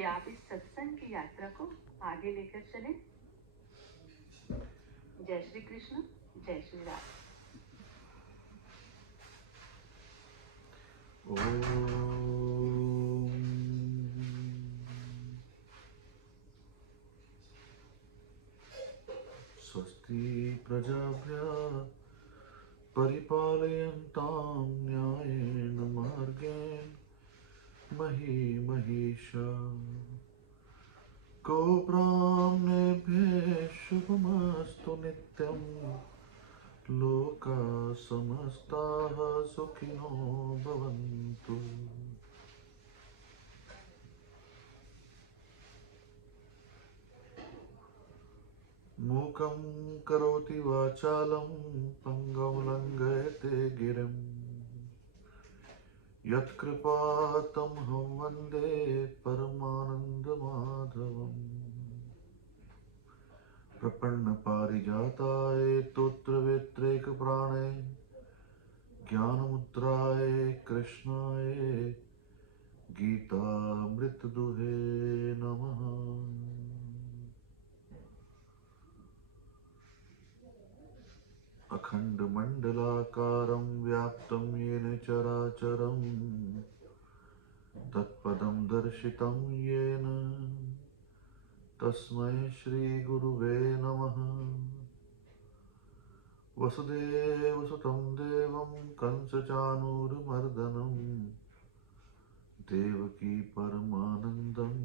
कि आप इस सत्संग की यात्रा को आगे लेकर चलें। जय श्री कृष्ण, जय श्री राम। स्वस्ति प्रजाभ्यः परिपालयन्तां न्यायेन मार्गेण मही महिषा गोब्राह्मणेभ्यः शुभमस्तु नित्यं लोकाः समस्ताः सुखिनो भवन्तु। मूकं करोति वाचालं पङ्गुं लङ्घयते गिरिं यत्कृपातमहं वन्दे परमानन्दमाधवम्। प्रपन्नपारिजाताय तोत्रवेत्रैकप्राणाय ज्ञानमुद्राय कृष्णाय गीतामृतदुहे नमः। अखण्डमण्डलाकारं व्याप्तं येन चराचरं तत्पदं दर्शितं येन तस्मै श्रीगुरुवे नमः। वसुदेवसुतं देवं कंसचाणूरमर्दनं देवकी परमानन्दं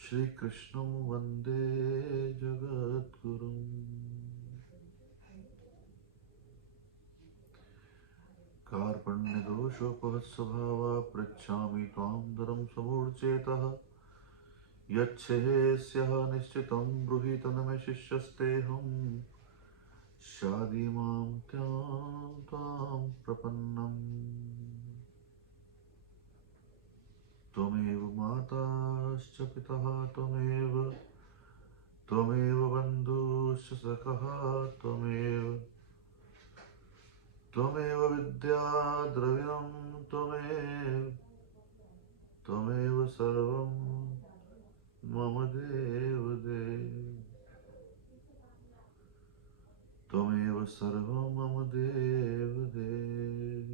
श्रीकृष्णं वन्दे जगद्गुरुम्। कार्पण्यदोषोपहत्स्वभावा पृच्छामि त्वां दरं समूर्चेतः यच्छ्रेयस्यः निश्चितं ब्रूहि तन्मे शिष्यस्तेऽहं शाधि मां त्वां प्रपन्नम्। त्वमेव माताश्च पितः त्वमेव बन्धुश्च सखः त्वमेव विद्या द्रविणं त्वमेव सर्वं मम देवदेव। त्वमेव सर्वं मम देवदेव।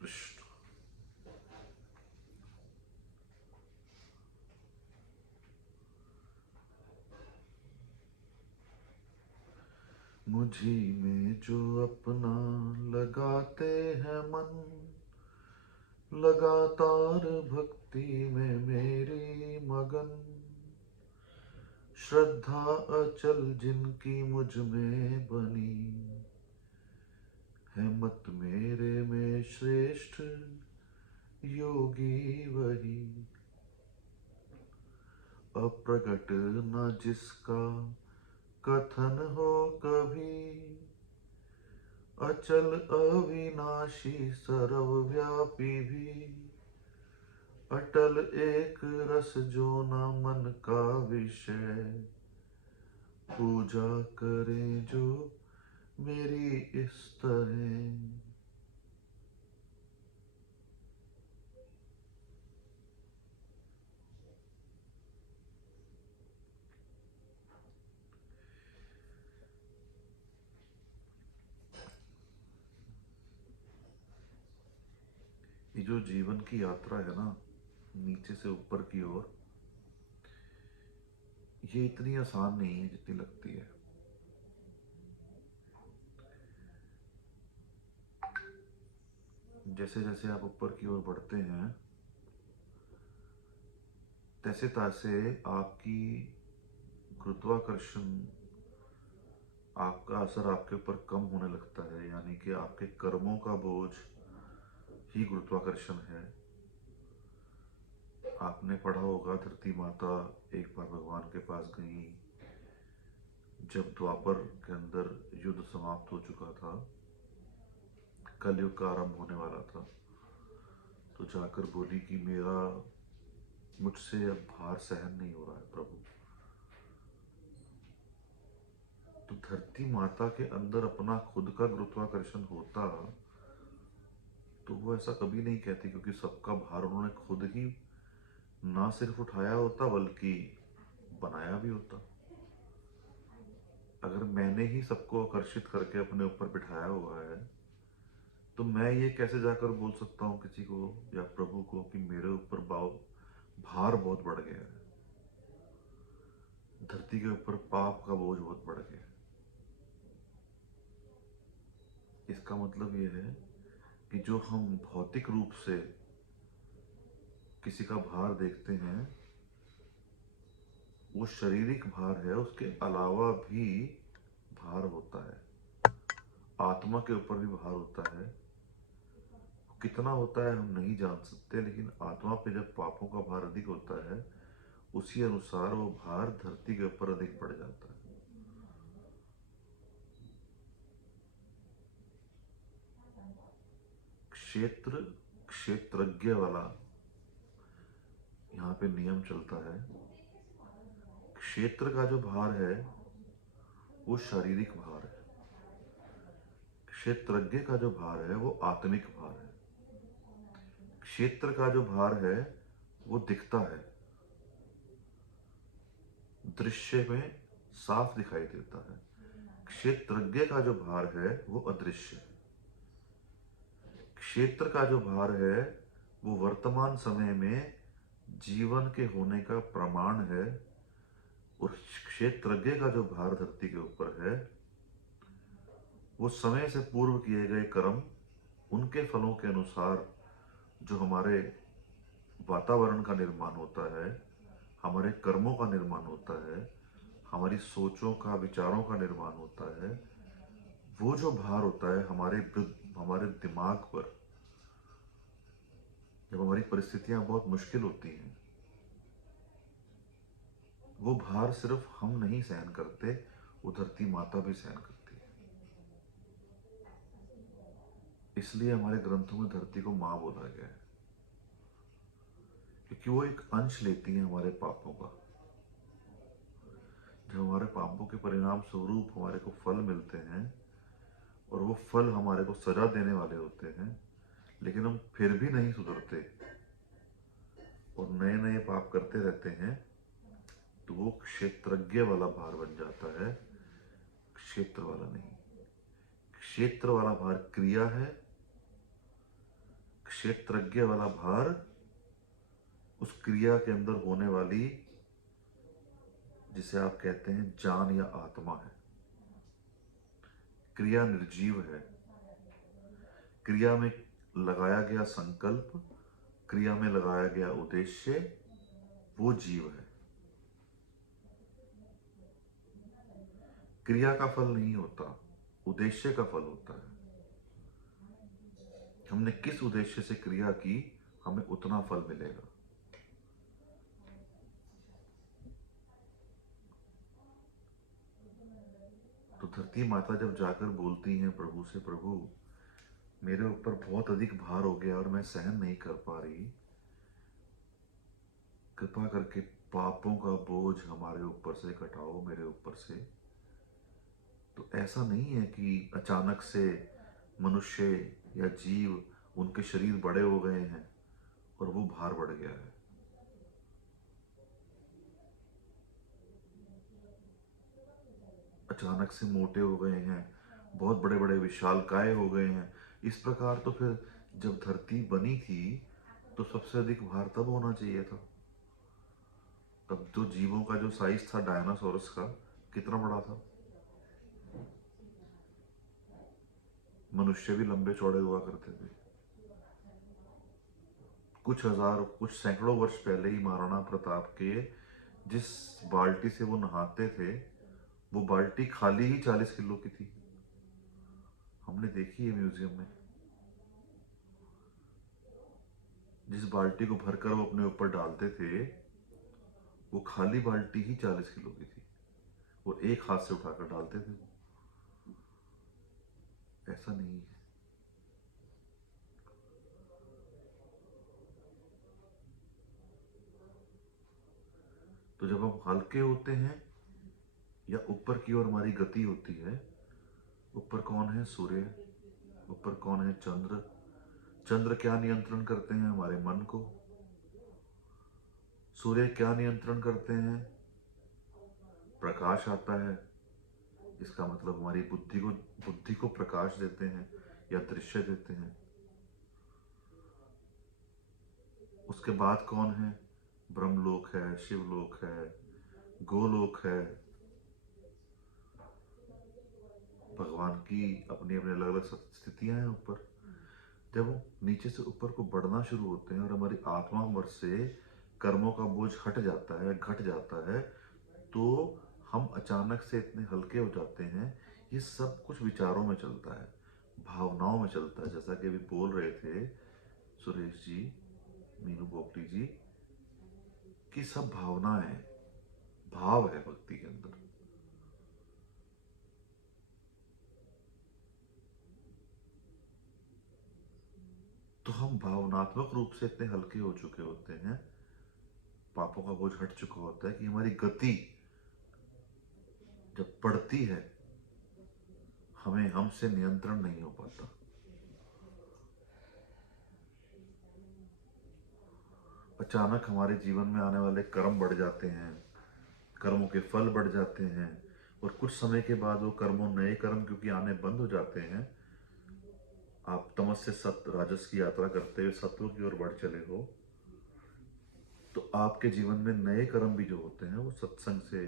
कृष्ण। मुझी में जो अपना लगाते हैं मन लगातार भक्ति में मेरी मगन श्रद्धा अचल जिनकी मुझ में बनी है मत मेरे में श्रेष्ठ योगी वही। अप्रगट न जिसका कथन हो कभी अचल अविनाशी सर्वव्यापी भी अटल एक रस जो न मन का विषय पूजा करे जो मेरी इस तरह। ये जो जीवन की यात्रा है ना नीचे से ऊपर की ओर ये इतनी आसान नहीं है जितनी लगती है। जैसे जैसे आप ऊपर की ओर बढ़ते हैं तैसे तैसे आपकी गुरुत्वाकर्षण आपका असर आपके ऊपर कम होने लगता है यानी कि आपके कर्मों का बोझ ही गुरुत्वाकर्षण है। आपने पढ़ा होगा धरती माता एक बार भगवान के पास गई जब द्वापर के अंदर युद्ध समाप्त हो चुका था कलयुग का आरंभ होने वाला था तो जाकर बोली कि मेरा मुझसे अब भार सहन नहीं हो रहा है प्रभु। तो धरती माता के अंदर अपना खुद का गुरुत्वाकर्षण होता तो वो ऐसा कभी नहीं कहती, क्योंकि सबका भार उन्होंने खुद ही ना सिर्फ उठाया होता बल्कि बनाया भी होता। अगर मैंने ही सबको आकर्षित करके अपने ऊपर बिठाया हुआ है तो मैं ये कैसे जाकर बोल सकता हूँ किसी को या प्रभु को कि मेरे ऊपर भार बहुत बढ़ गया है, धरती के ऊपर पाप का बोझ बहुत बढ़ गया है। इसका मतलब ये है कि जो हम भौतिक रूप से किसी का भार देखते हैं वो शारीरिक भार है, उसके अलावा भी भार होता है। आत्मा के ऊपर भी भार होता है, कितना होता है हम नहीं जान सकते, लेकिन आत्मा पे जब पापों का भार अधिक होता है उसी अनुसार वो भार धरती के ऊपर अधिक बढ़ जाता है। क्षेत्र क्षेत्रज्ञ वाला यहाँ पे नियम चलता है। क्षेत्र का जो भार है वो शारीरिक भार है, क्षेत्रज्ञ का जो भार है वो आत्मिक भार है। क्षेत्र का जो भार है वो दिखता है, दृश्य में साफ दिखाई देता है। क्षेत्रज्ञ का जो भार है वो अदृश्य है। क्षेत्र का जो भार है वो वर्तमान समय में जीवन के होने का प्रमाण है, और क्षेत्रज्ञ का जो भार धरती के ऊपर है वो समय से पूर्व किए गए कर्म, उनके फलों के अनुसार जो हमारे वातावरण का निर्माण होता है, हमारे कर्मों का निर्माण होता है, हमारी सोचों का, विचारों का निर्माण होता है, वो जो भार होता है हमारे दिमाग पर, जब हमारी परिस्थितियां बहुत मुश्किल होती हैं, वो भार सिर्फ हम नहीं सहन करते, वो धरती माता भी सहन करती है। इसलिए हमारे ग्रंथों में धरती को मां बोला गया है, क्योंकि वो एक अंश लेती है हमारे पापों का। जब हमारे पापों के परिणाम स्वरूप हमारे को फल मिलते हैं और वो फल हमारे को सजा देने वाले होते हैं, लेकिन हम फिर भी नहीं सुधरते और नए नए पाप करते रहते हैं, तो वो क्षेत्रज्ञ वाला भार बन जाता है, क्षेत्र वाला नहीं। क्षेत्र वाला भार क्रिया है, क्षेत्रज्ञ वाला भार उस क्रिया के अंदर होने वाली, जिसे आप कहते हैं जान या आत्मा है। क्रिया निर्जीव है, क्रिया में लगाया गया संकल्प, क्रिया में लगाया गया उद्देश्य, वो जीव है। क्रिया का फल नहीं होता, उद्देश्य का फल होता है। हमने किस उद्देश्य से क्रिया की, हमें उतना फल मिलेगा। तो धरती माता जब जाकर बोलती हैं प्रभु से, प्रभु मेरे ऊपर बहुत अधिक भार हो गया और मैं सहन नहीं कर पा रही, कृपा करके पापों का बोझ हमारे ऊपर से घटाओ, मेरे ऊपर से। तो ऐसा नहीं है कि अचानक से मनुष्य या जीव, उनके शरीर बड़े हो गए हैं और वो भार बढ़ गया है। अचानक से मोटे हो गए हैं, बहुत बड़े बड़े विशालकाय हो गए हैं। इस प्रकार तो फिर जब धरती बनी थी तो सबसे अधिक भार तब होना चाहिए था। तब जो जीवों का जो साइज था डायनासोरस का, कितना बड़ा था। मनुष्य भी लंबे चौड़े हुआ करते थे। कुछ हजार, कुछ सैकड़ों वर्ष पहले ही महाराणा प्रताप के जिस बाल्टी से वो नहाते थे, वो बाल्टी खाली ही 40 किलो की थी। हमने देखी है म्यूजियम में। जिस बाल्टी को भरकर वो अपने ऊपर डालते थे, वो खाली बाल्टी ही 40 किलो की थी। वो एक हाथ से उठाकर डालते थे। ऐसा नहीं है। तो जब हम हल्के होते हैं या ऊपर की ओर हमारी गति होती है। ऊपर कौन है? सूर्य। ऊपर कौन है? चंद्र। चंद्र क्या नियंत्रण करते हैं? हमारे मन को। सूर्य क्या नियंत्रण करते हैं? प्रकाश आता है, इसका मतलब हमारी बुद्धि को प्रकाश देते हैं या दृश्य देते हैं। उसके बाद कौन है? ब्रह्मलोक है, शिवलोक है, गोलोक है। भगवान की अपनी अपनी अलग अलग स्थितियां हैं ऊपर। जब वो नीचे से ऊपर को बढ़ना शुरू होते हैं और हमारी आत्मा वर्ष से कर्मों का बोझ हट जाता है, घट जाता है, तो हम अचानक से इतने हल्के हो जाते हैं। ये सब कुछ विचारों में चलता है, भावनाओं में चलता है। जैसा कि अभी बोल रहे थे सुरेश जी, मीनू पोपली जी, कि सब भावनाएं हैं, भाव है भक्ति के अंदर। तो हम भावनात्मक रूप से इतने हल्के हो चुके होते हैं, पापों का बोझ हट चुका होता है, कि हमारी गति जब बढ़ती है हमें हमसे नियंत्रण नहीं हो पाता। अचानक हमारे जीवन में आने वाले कर्म बढ़ जाते हैं, कर्मों के फल बढ़ जाते हैं, और कुछ समय के बाद वो कर्मों नए कर्म क्योंकि आने बंद हो जाते हैं। आप तमस से सत्व राजस की यात्रा करते हुए सत्व की ओर बढ़ चले हो, तो आपके जीवन में नए कर्म भी जो होते हैं वो सत्संग से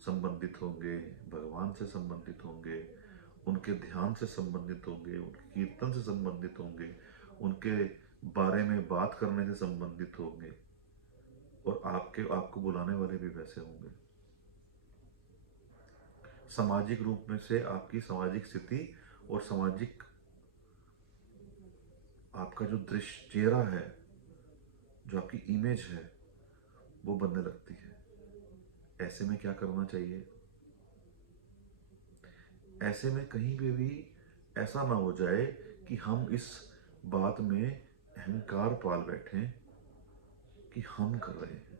संबंधित होंगे, भगवान से संबंधित होंगे, उनके ध्यान से संबंधित होंगे, उनके कीर्तन से संबंधित होंगे, उनके बारे में बात करने से संबंधित होंगे, और आपको बुलाने वाले भी वैसे होंगे। सामाजिक रूप में से आपकी सामाजिक स्थिति और सामाजिक आपका जो दृश्य चेहरा है, जो आपकी इमेज है, वो बनने लगती है। ऐसे में क्या करना चाहिए? ऐसे में कहीं पे भी ऐसा ना हो जाए कि हम इस बात में अहंकार पाल बैठें कि हम कर रहे हैं।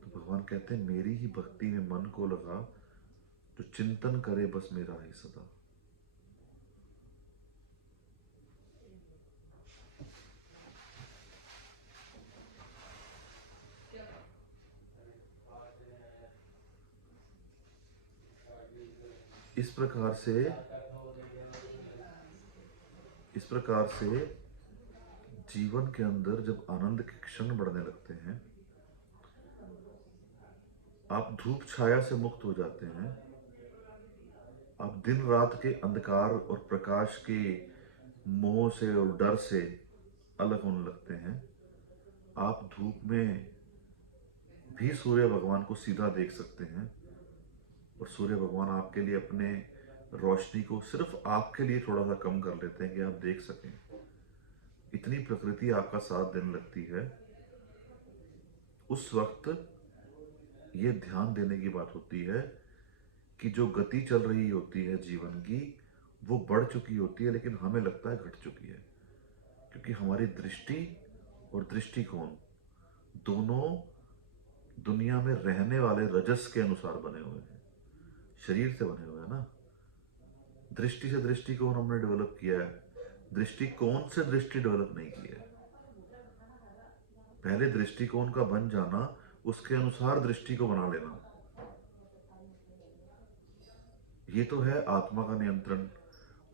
तो भगवान कहते हैं मेरी ही भक्ति में मन को लगा, जो चिंतन करे बस मेरा ही सदा। इस प्रकार से जीवन के अंदर जब आनंद के क्षण बढ़ने लगते हैं, आप धूप छाया से मुक्त हो जाते हैं, आप दिन रात के अंधकार और प्रकाश के मोह से और डर से अलग होने लगते हैं। आप धूप में भी सूर्य भगवान को सीधा देख सकते हैं, और सूर्य भगवान आपके लिए अपने रोशनी को सिर्फ आपके लिए थोड़ा सा कम कर लेते हैं कि आप देख सकें। इतनी प्रकृति आपका साथ देने लगती है। उस वक्त ये ध्यान देने की बात होती है कि जो गति चल रही होती है जीवन की, वो बढ़ चुकी होती है, लेकिन हमें लगता है घट चुकी है, क्योंकि हमारी दृष्टि और दृष्टिकोण दोनों दुनिया में रहने वाले रजस के अनुसार बने हुए हैं, शरीर से बने हुए हैं ना। दृष्टि से दृष्टिकोण हमने डेवलप किया है, दृष्टिकोण से दृष्टि डेवलप नहीं की है। पहले दृष्टिकोण का बन जाना, उसके अनुसार दृष्टि को बना लेना, ये तो है आत्मा का नियंत्रण।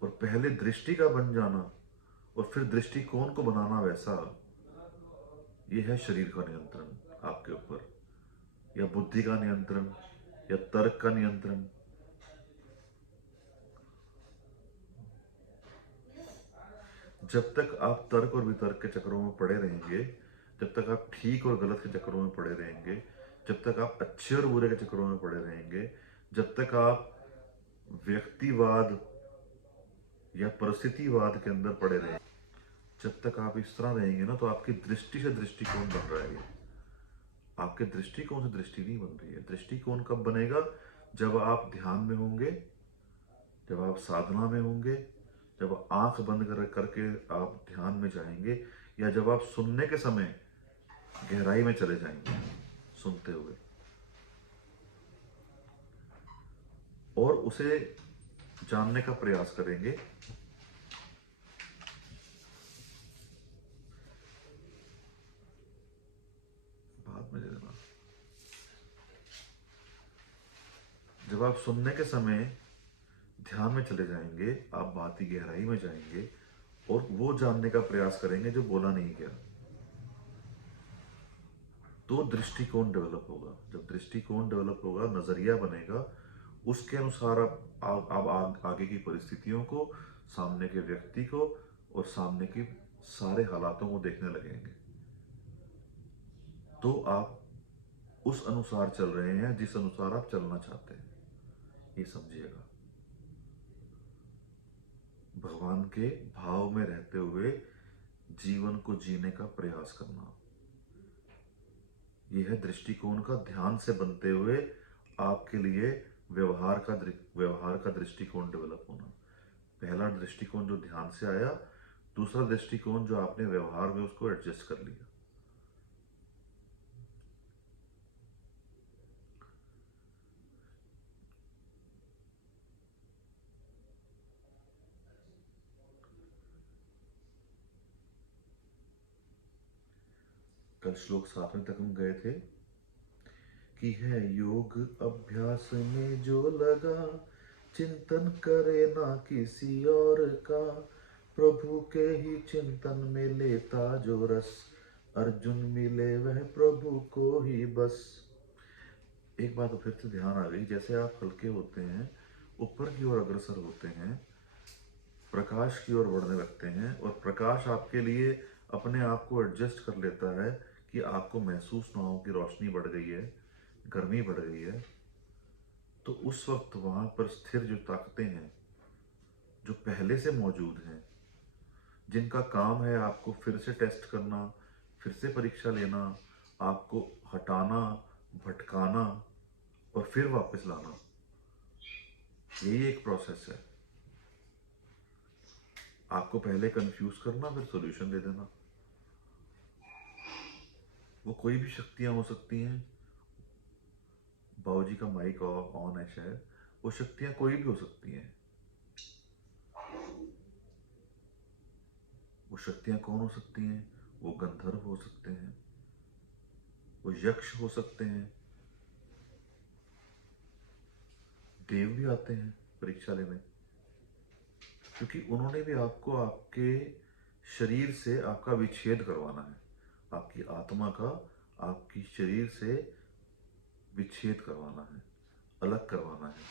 और पहले दृष्टि का बन जाना और फिर दृष्टिकोण को बनाना वैसा, ये है शरीर का नियंत्रण आपके ऊपर, या बुद्धि का नियंत्रण, या तर्क का नियंत्रण। जब तक आप तर्क और वितर्क के चक्रों में पड़े रहेंगे, जब तक आप ठीक और गलत के चक्रों में पड़े रहेंगे, जब तक आप अच्छे और बुरे के चक्रों में पड़े रहेंगे, जब तक आप व्यक्तिवाद या परिस्थितिवाद के अंदर पड़े रहेंगे, जब तक आप इस तरह रहेंगे ना, तो आपकी दृष्टि से दृष्टिकोण बन रहा है। आपके दृष्टिकोण से दृष्टि नहीं बन रही है। दृष्टिकोण कब बनेगा? जब आप ध्यान में होंगे, जब आप साधना में होंगे, जब आंख बंद करके आप ध्यान में जाएंगे, या जब आप सुनने के समय गहराई में चले जाएंगे सुनते हुए, और उसे जानने का प्रयास करेंगे। बाद में दे देना। जब आप सुनने के समय ध्यान में चले जाएंगे, आप बात की गहराई में जाएंगे और वो जानने का प्रयास करेंगे जो बोला नहीं गया, तो दृष्टिकोण डेवलप होगा। जब दृष्टिकोण डेवलप होगा, नजरिया बनेगा, उसके अनुसार आप आगे की परिस्थितियों को, सामने के व्यक्ति को और सामने की सारे हालातों को देखने लगेंगे। तो आप उस अनुसार चल रहे हैं जिस अनुसार आप चलना चाहते हैं, ये समझिएगा। भगवान के भाव में रहते हुए जीवन को जीने का प्रयास करना, यह है दृष्टिकोण का ध्यान से बनते हुए आपके लिए व्यवहार का दृष्टिकोण डेवलप होना। पहला दृष्टिकोण जो ध्यान से आया, दूसरा दृष्टिकोण जो आपने व्यवहार में उसको एडजस्ट कर लिया। कल श्लोक 7वें तक हम गए थे कि है योग अभ्यास में जो लगा, चिंतन करे ना किसी और का, प्रभु के ही चिंतन में लेता जो रस, अर्जुन मिले वह प्रभु को ही बस। एक बात फिर से ध्यान आ गई, जैसे आप हल्के होते हैं, ऊपर की ओर अग्रसर होते हैं, प्रकाश की ओर बढ़ने लगते हैं, और प्रकाश आपके लिए अपने आप को एडजस्ट कर लेता है कि आपको महसूस ना हो कि रोशनी बढ़ गई है, गर्मी बढ़ गई है, तो उस वक्त वहां पर स्थिर जो ताकतें हैं, जो पहले से मौजूद हैं, जिनका काम है आपको फिर से टेस्ट करना, फिर से परीक्षा लेना, आपको हटाना, भटकाना और फिर वापस लाना, यही एक प्रोसेस है। आपको पहले कंफ्यूज करना, फिर सॉल्यूशन दे देना। वो कोई भी शक्तियां हो सकती हैं, बाबूजी का माइक ऑन है शायद, वो शक्तियां कोई भी हो सकती हैं। वो शक्तियां कौन हो सकती हैं? वो गंधर्व हो सकते हैं, वो यक्ष हो सकते हैं, देव भी आते हैं परीक्षा लेने, क्योंकि उन्होंने भी आपको आपके शरीर से आपका विच्छेद करवाना है, आपकी आत्मा का आपकी शरीर से विच्छेद करवाना है, अलग करवाना है,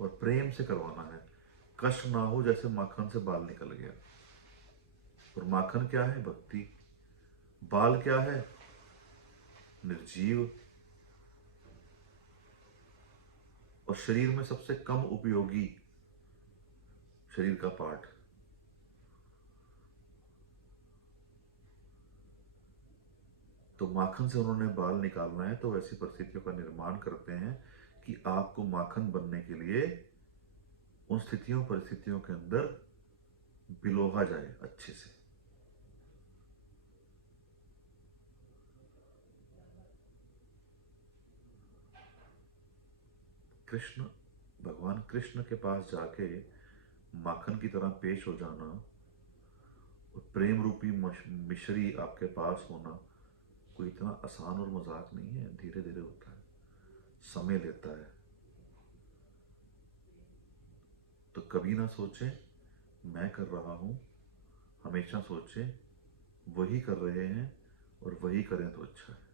और प्रेम से करवाना है। कष्ट ना हो, जैसे माखन से बाल निकल गया। और माखन क्या है? भक्ति। बाल क्या है? निर्जीव। और शरीर में सबसे कम उपयोगी शरीर का पार्ट। तो माखन से उन्होंने बाल निकालना है, तो वैसी परिस्थितियों का निर्माण करते हैं कि आपको माखन बनने के लिए उन स्थितियों परिस्थितियों के अंदर बिलोहा जाए अच्छे से। कृष्ण, भगवान कृष्ण के पास जाके माखन की तरह पेश हो जाना और प्रेम रूपी मिश्री आपके पास होना कोई इतना आसान और मजाक नहीं है। धीरे धीरे होता है, समय लेता है। तो कभी ना सोचें मैं कर रहा हूं, हमेशा सोचें वही कर रहे हैं और वही करें तो अच्छा है।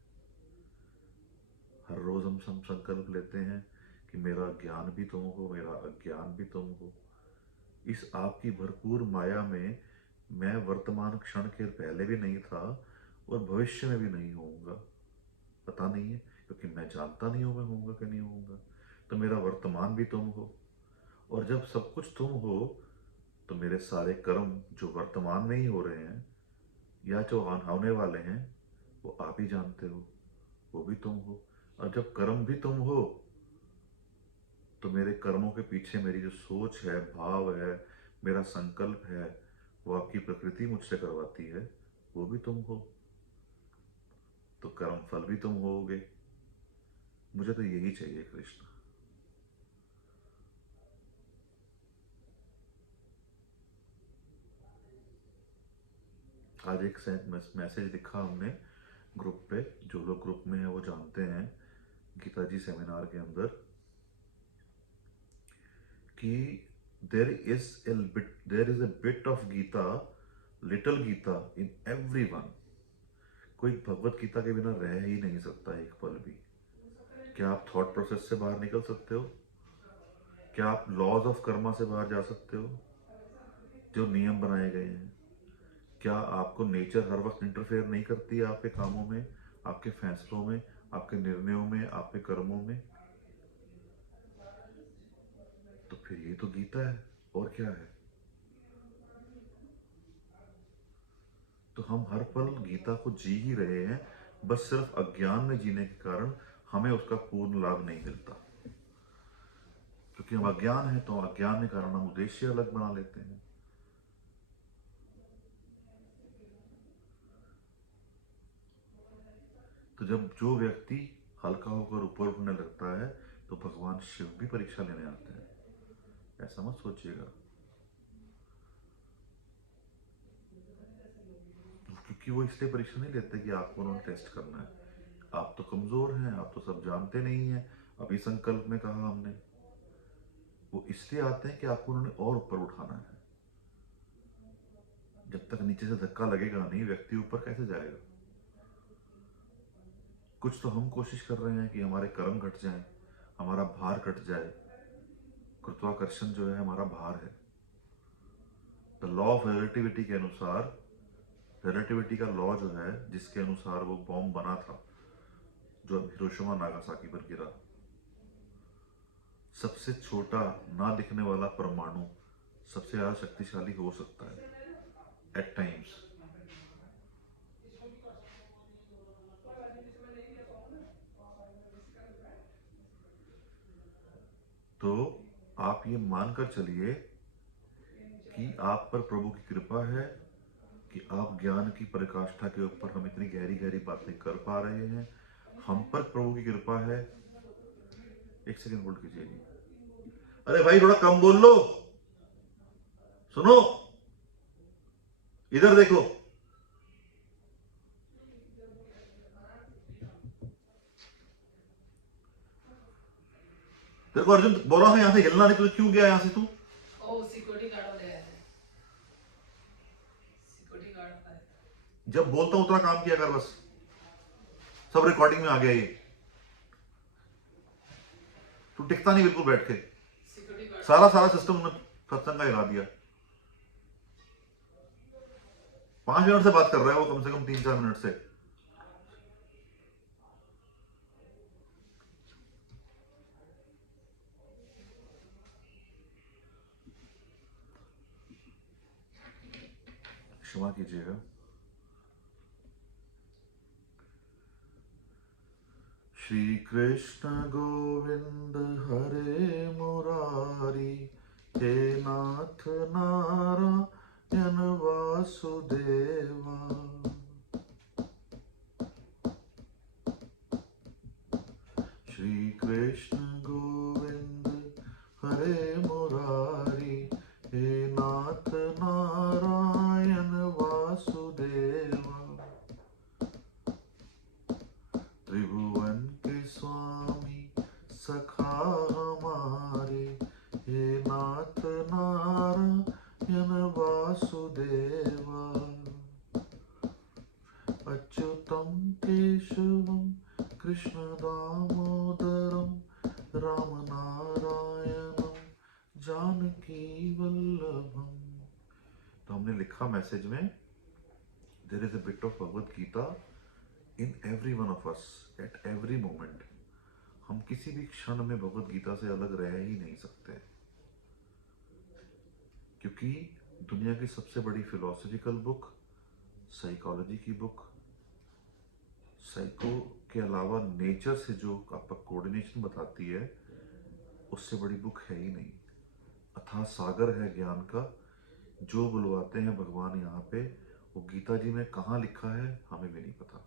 हर रोज हम संकल्प लेते हैं कि मेरा ज्ञान भी तुम हो, मेरा अज्ञान भी तुम हो। इस आपकी भरपूर माया में मैं वर्तमान क्षण के पहले भी नहीं था और भविष्य में भी नहीं होऊंगा, पता नहीं है, क्योंकि मैं जानता नहीं हूं मैं होऊंगा कि नहीं होऊंगा। तो मेरा वर्तमान भी तुम हो, और जब सब कुछ तुम हो तो मेरे सारे कर्म जो वर्तमान में ही हो रहे हैं या जो होने वाले हैं, वो आप ही जानते हो, वो भी तुम हो। और जब कर्म भी तुम हो, तो मेरे कर्मों के पीछे मेरी जो सोच है, भाव है, मेरा संकल्प है वो आपकी प्रकृति मुझसे करवाती है, वो भी तुम हो, तो कर्म फल भी तुम होगे। मुझे तो यही चाहिए कृष्ण। आज एक मैसेज लिखा हमने ग्रुप पे, जो लोग ग्रुप में है वो जानते हैं, गीता जी सेमिनार के अंदर, कि there is a bit of Gita, little Gita in everyone. कोई भगवत गीता के बिना रह ही नहीं सकता एक पल भी। क्या आप थॉट प्रोसेस से बाहर निकल सकते हो? क्या आप लॉज ऑफ कर्मा से बाहर जा सकते हो, जो नियम बनाए गए हैं? क्या आपको नेचर हर वक्त इंटरफेयर नहीं करती है आपके कामों में, आपके फैसलों में, आपके निर्णयों में, आपके कर्मों में? तो फिर ये तो गीता है, और क्या है? तो हम हर पल गीता को जी ही रहे हैं, बस सिर्फ अज्ञान में जीने के कारण हमें उसका पूर्ण लाभ नहीं मिलता। क्योंकि हम अज्ञान है, तो अज्ञान के कारण हम उद्देश्य अलग बना लेते हैं। तो जब जो व्यक्ति हल्का होकर ऊपर उठने लगता है, तो भगवान शिव भी परीक्षा लेने आते हैं, ऐसा मत सोचिएगा। क्योंकि वो इसलिए परीक्षा नहीं लेते कि आपको उन्होंने टेस्ट करना है। आप तो कमजोर हैं, आप तो सब जानते नहीं हैं, अभी संकल्प में कहा हमने। वो इसलिए आते हैं कि आपको उन्होंने और ऊपर उठाना है। जब तक नीचे से धक्का लगेगा नहीं, व्यक्ति ऊपर कैसे जाएगा? कुछ तो हम कोशिश कर रहे हैं कि हमारे कर्म घट जाएं, हमारा भार घट जाए। गुरुत्वाकर्षण जो है हमारा भार है। द लॉ ऑफ रिलेटिविटी के अनुसार, रिलेटिविटी का लॉ जो है, जिसके अनुसार वो बॉम्ब बना था जो हिरोशिमा नागासाकी पर गिरा, सबसे छोटा ना दिखने वाला परमाणु सबसे ज्यादा शक्तिशाली हो सकता है एट टाइम्स। तो आप ये मानकर चलिए कि आप पर प्रभु की कृपा है कि आप ज्ञान की पराकाष्ठा के ऊपर हम इतनी गहरी गहरी बातें कर पा रहे हैं। हम पर प्रभु की कृपा है। एक सेकंड होल्ड कीजिए जी। अरे भाई थोड़ा कम बोल लो, सुनो, इधर देखो। तेरे को अर्जुन बोला है यहां से हिलना नहीं, तो क्यों गया यहां से तू? ओ सिक्योरिटी गार्ड हो गया है, सिक्योरिटी गार्ड है। जब बोलता हूं उतना काम किया कर बस। सब रिकॉर्डिंग में आ गया ये। तू टिकता नहीं बिल्कुल बैठ के। सिक्योरिटी गार्ड सारा सारा सिस्टम ने सत्संग का हिला दिया। 5 मिनट से बात कर रहा है वो, कम से कम 3-4 मिनट से। क्षमा कीजिएगा। श्री कृष्ण गोविंद हरे मुरारी, हे नाथ नारायण वासुदेवा। श्री कृष्ण गोविंद हरे मुरारी, हे नाथ नारायण वासुदेवा। त्रिभुवन के स्वामी सखा हमारे, हे नाथ नारायण वासुदेवा। अच्युतम केशवम कृष्ण दामोदरम, राम नारायणम जानकी वल्लभम। तो हमने लिखा मैसेज में, there is a bit of Bhagavad Gita in every one of us at every moment. हम किसी भी क्षण में भगवत गीता से अलग रह ही नहीं सकते, क्योंकि दुनिया की सबसे बड़ी फिलोसफिकल बुक, साइकोलॉजी की बुक, साइको के अलावा नेचर से जो आपका कोऑर्डिनेशन बताती है, उससे बड़ी बुक है ही नहीं। अथाह सागर है ज्ञान का, जो बुलवाते हैं भगवान यहाँ पे, वो गीता जी में कहाँ लिखा है हमें भी नहीं पता।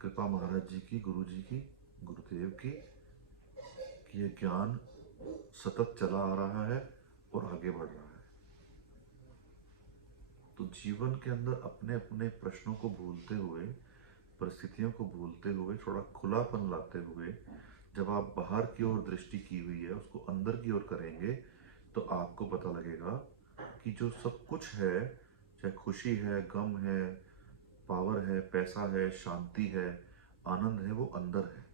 कृपा महाराज जी की, गुरु जी की, गुरुदेव की, कि ये ज्ञान सतत चला आ रहा है और आगे बढ़ रहा है। तो जीवन के अंदर अपने अपने प्रश्नों को भूलते हुए, परिस्थितियों को भूलते हुए, थोड़ा खुलापन लाते हुए, जब आप बाहर की ओर दृष्टि की हुई है उसको अंदर की ओर करेंगे, तो आपको पता लगेगा कि जो सब कुछ है, चाहे खुशी है, गम है, पावर है, पैसा है, शांति है, आनंद है, वो अंदर है।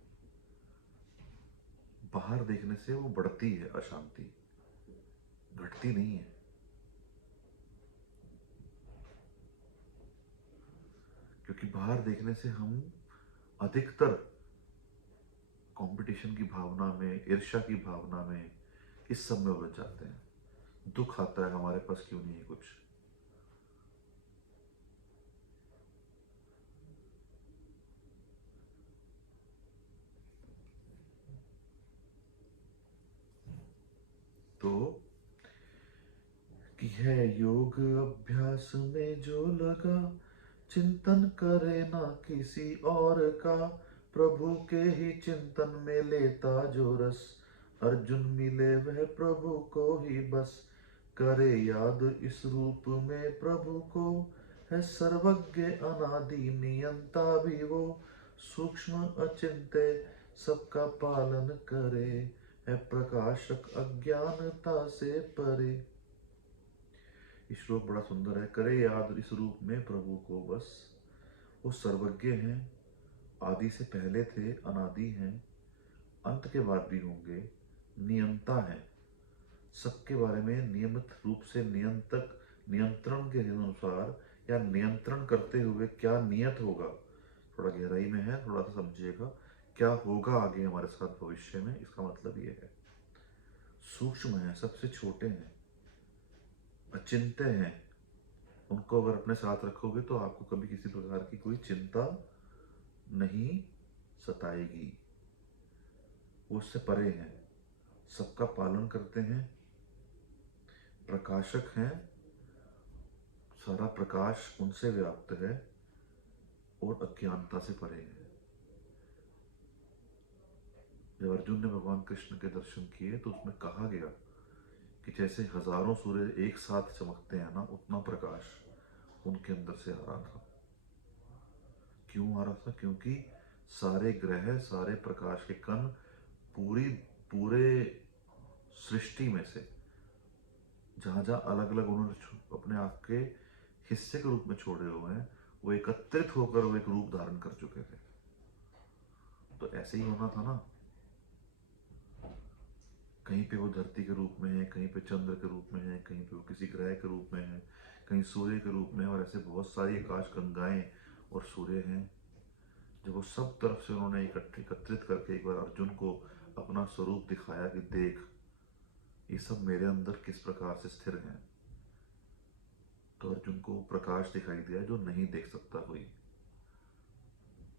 बाहर देखने से वो बढ़ती है अशांति, घटती नहीं है। क्योंकि बाहर देखने से हम अधिकतर कंपटीशन की भावना में, ईर्ष्या की भावना में, इस सब में उलझ जाते हैं। दुख आता है हमारे पास क्यों नहीं है कुछ। तो कि है योग अभ्यास में जो लगा, चिंतन करे ना किसी और का, प्रभु के ही चिंतन में लेता जो रस, अर्जुन मिले वह प्रभु को ही बस, करे याद इस रूप में प्रभु को, है सर्वज्ञ अनादि नियंता भी वो, सूक्ष्म अचिंत्य सबका पालन करे, है प्रकाशक अज्ञानता से परे। ये श्लोक बड़ा सुंदर है। करे याद इस रूप में प्रभु को बस, वो सर्वज्ञ हैं, आदि से पहले थे, अनादि हैं, अंत के बाद भी होंगे, नियंता है, सबके बारे में नियमित रूप से नियंतक, नियंत्रण के अनुसार या नियंत्रण करते हुए क्या नियत होगा, थोड़ा गहराई में है, थोड़ा सा समझिएगा क्या होगा आगे हमारे साथ भविष्य में। इसका मतलब ये है सूक्ष्म है, सबसे छोटे हैं, अचिंत्य हैं, उनको अगर अपने साथ रखोगे तो आपको कभी किसी प्रकार की कोई चिंता नहीं सताएगी। वो उससे परे हैं, सबका पालन करते हैं, प्रकाशक हैं, सारा प्रकाश उनसे व्याप्त है और अज्ञानता से परे हैं। जब अर्जुन ने भगवान कृष्ण के दर्शन किए तो उसमें कहा गया कि जैसे हजारों सूर्य एक साथ चमकते हैं ना, उतना प्रकाश उनके अंदर से आ रहा था। क्यों आ रहा था? क्योंकि सारे ग्रह, सारे प्रकाश के कण पूरे सृष्टि में से जहां जहां अलग अलग उन्होंने अपने आप के हिस्से के रूप में छोड़े हुए हैं, वो एकत्रित होकर वो एक रूप धारण कर चुके थे। तो ऐसे ही होना था ना। कहीं पे वो धरती के रूप में है, कहीं पे चंद्र के रूप में है, कहीं पे वो किसी ग्रह के रूप में है, कहीं सूर्य के रूप में, और ऐसे बहुत सारी आकाश गंगाएं और सूर्य हैं। जब वो सब तरफ से उन्होंने एकत्रित करके एक बार अर्जुन को अपना स्वरूप दिखाया कि देख ये सब मेरे अंदर किस प्रकार से स्थिर हैं, तो अर्जुन को प्रकाश दिखाई दिया जो नहीं देख सकता कोई।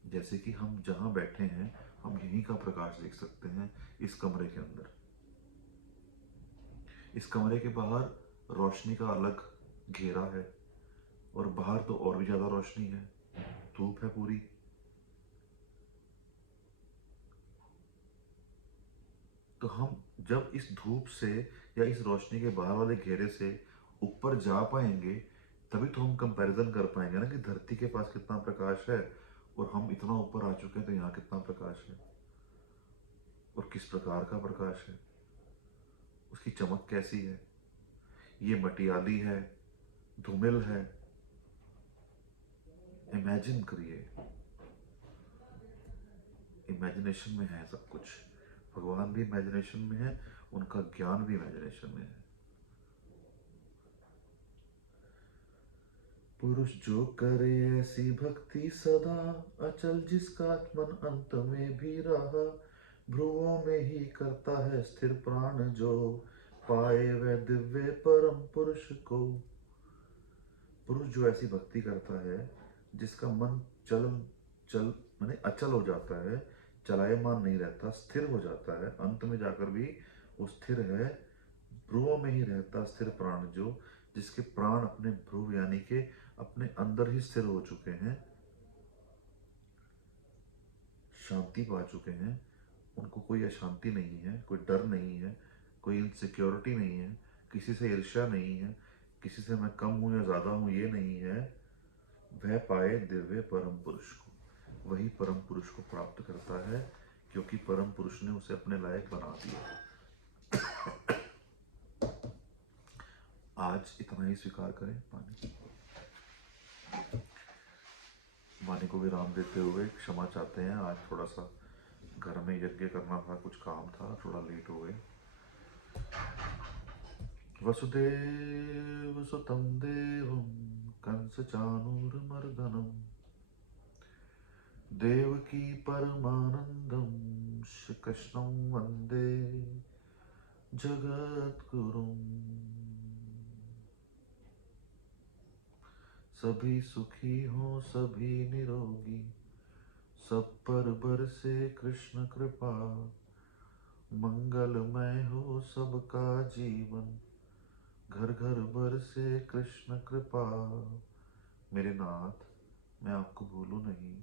जैसे कि हम जहां बैठे हैं हम यहीं का प्रकाश देख सकते हैं, इस कमरे के अंदर। इस कमरे के बाहर रोशनी का अलग घेरा है, और बाहर तो और भी ज्यादा रोशनी है, धूप है पूरी। तो हम जब इस धूप से या इस रोशनी के बाहर वाले घेरे से ऊपर जा पाएंगे, तभी तो हम कंपैरिजन कर पाएंगे ना कि धरती के पास कितना प्रकाश है और हम इतना ऊपर आ चुके हैं तो यहाँ कितना प्रकाश है और किस प्रकार का प्रकाश है, उसकी चमक कैसी है। ये मटियाली है, धूमिल है। इमेजिन करिए, इमेजिनेशन में है सब कुछ। भगवान भी इमेजिनेशन में है, उनका ज्ञान भी इमेजिनेशन में है। पुरुष जो करे ऐसी भक्ति सदा, अचल जिसका मन अंत में भी रहा, भ्रुवों में ही करता है स्थिर प्राण जो, पाए वह दिव्य परम पुरुष को। पुरुष जो ऐसी भक्ति करता है जिसका मन चल माने अचल हो जाता है, चलायमान नहीं रहता, स्थिर हो जाता है, अंत में जाकर भी वो स्थिर है, भ्रुवों में ही रहता स्थिर प्राण जो, जिसके प्राण अपने भ्रुव यानी के अपने अंदर ही स्थिर हो चुके हैं, शांति पा चुके हैं, उनको कोई अशांति नहीं है, कोई डर नहीं है, कोई इनसिक्योरिटी नहीं है, किसी से ईर्ष्या नहीं है, किसी से मैं कम हूं या ज्यादा हूं ये नहीं है, वह पाए दिव्य परम पुरुष को। वही परम पुरुष को प्राप्त करता है, क्योंकि परम पुरुष ने उसे अपने लायक बना दिया। आज इतना ही स्वीकार करें। वाणी को विराम देते हुए क्षमा चाहते हैं, आज थोड़ा सा घर में यज्ञ करना था, कुछ काम था, थोड़ा लेट हो गए। वसुदेव सुतं देवं कंस चाणूरमर्दनम देवकी परमानंदम श्री कृष्णं वंदे जगद्गुरुम। सभी सुखी हो सभी निरोगी, सब पर बरसे कृष्ण कृपा, मंगलमय हो सबका जीवन, घर घर बरसे कृष्ण कृपा। मेरे नाथ मैं आपको भूलूं नहीं,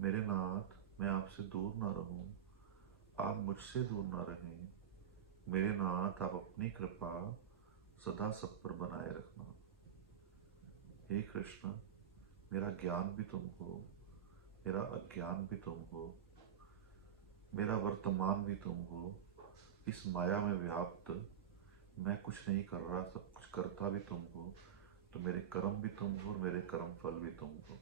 मेरे नाथ मैं आपसे दूर ना रहूं, आप मुझसे दूर ना रहें। मेरे नाथ आप अपनी कृपा सदा सब पर बनाए रखना। हे कृष्ण, मेरा ज्ञान भी तुम हो, मेरा अज्ञान भी तुम हो, मेरा वर्तमान भी तुम हो। इस माया में व्याप्त मैं कुछ नहीं कर रहा, सब कुछ करता भी तुम हो, तो मेरे कर्म भी तुम हो और मेरे कर्म फल भी तुम हो।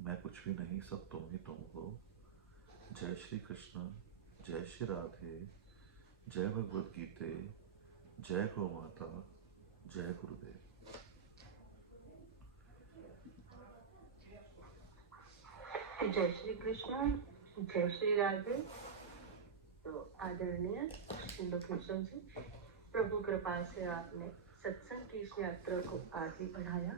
मैं कुछ भी नहीं, सब तुम ही तुम हो। जय श्री कृष्ण, जय श्री राधे, जय भगवद गीते, जय गौ माता, जय गुरुदेव। जय श्री कृष्ण, जय श्री राधे। तो आदरणीय श्री लोकेशन जी, प्रभु कृपा से आपने सत्संग की इस यात्रा को आगे बढ़ाया।